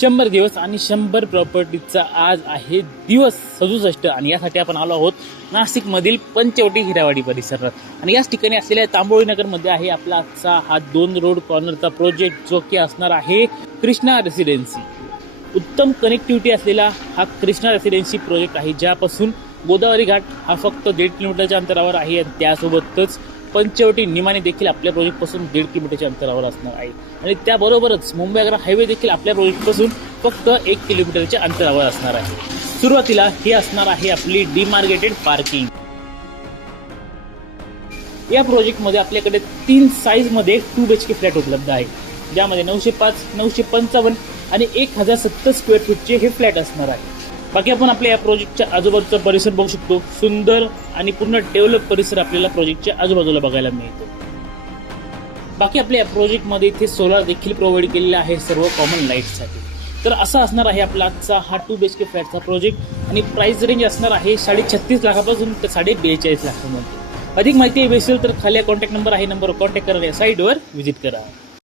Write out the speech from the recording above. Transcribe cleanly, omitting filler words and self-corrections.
100 दिवस आणि 100 प्रॉपर्टीचा आज आहे दिवस 67 आणि यासाठी आपण आलो आहोत नाशिकमधील पंचवटी हिरावाडी परिसरात आणि याच ठिकाणी असलेल्या तांबोळी नगरमध्ये आहे आपला आजचा हा 2 रोड कॉर्नरचा प्रोजेक्ट जो की असणार आहे कृष्णा रेसिडेन्सी. उत्तम कनेक्टिव्हिटी असलेला हा कृष्णा रेसिडेन्सी प्रोजेक्ट आहे ज्यापासून गोदावरी घाट हा फक्त 1.5 किलोमीटरच्या अंतरावर आहे आणि त्यासोबतच पंचवटी निमाणी देखील आपल्या प्रोजेक्टपासून 1.5 किलोमीटरच्या अंतरावर असणार आहे आणि त्याबरोबरच मुंबई आग्रा हायवे देखील आपल्या प्रोजेक्टपासून फक्त 1 किलोमीटरच्या अंतरावर असणार आहे. सुरुवातीला ही असणार आहे आपली डिमार्केटेड पार्किंग. या प्रोजेक्टमध्ये आपल्याकडे 3 साईजमध्ये 2 BHK फ्लॅट उपलब्ध आहे ज्यामध्ये 905, 955 आणि 1070 स्क्वेअर फूटचे हे फ्लॅट असणार आहे. बाकी आपण आपल्या या प्रोजेक्टच्या आजूबाजूचा परिसर बघू शकतो. सुंदर आणि पूर्ण डेव्हलप परिसर आपल्याला प्रोजेक्टच्या आजूबाजूला बघायला मिळतो. बाकी आपल्या या प्रोजेक्टमध्ये इथे सोलार देखील प्रोव्हाइड केलेला आहे सर्व कॉमन लाईटसाठी. तर असा असणार आहे आपला आजचा हा 2 BHK फ्लॅटचा प्रोजेक्ट आणि प्राइस रेंज असणार आहे 36.5 लाखापासून ते 42.5 लाखामध्ये. अधिक माहिती हवी असेल तर खाली कॉन्टॅक्ट नंबर आहे, नंबरवर कॉन्टॅक्ट करा, साईटवर व्हिजिट करा.